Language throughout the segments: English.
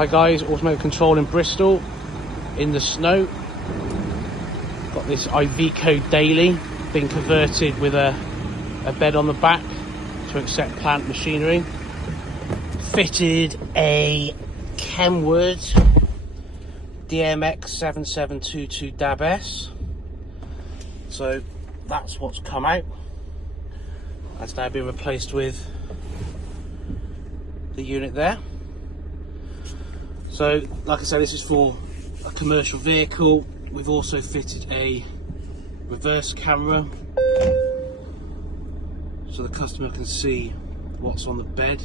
Hi guys, Automotive Control in Bristol, in the snow. Got this Iveco Daily, been converted with a bed on the back to accept plant machinery. Fitted a KENWOOD DMX7722DABS. So that's what's come out. That's now been replaced with the unit there. So, like I said, this is for a commercial vehicle. We've also fitted a reverse camera so the customer can see what's on the bed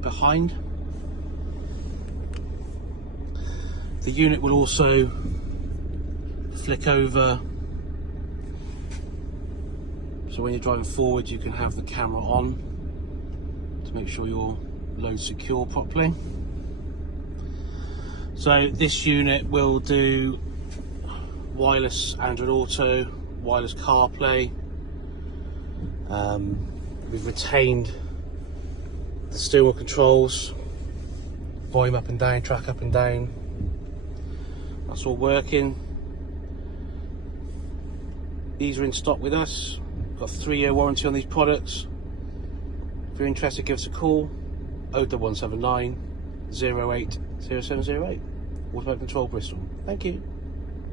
behind. The unit will also flick over, so when you're driving forward you can have the camera on to make sure your load's secure properly. So this unit will do wireless Android Auto, wireless CarPlay. We've retained the steering wheel controls, volume up and down, track up and down. That's all working. These are in stock with us. We've got a 3-year warranty on these products. If you're interested, give us a call. 01179 080708. Automotive Control Bristol. Thank you.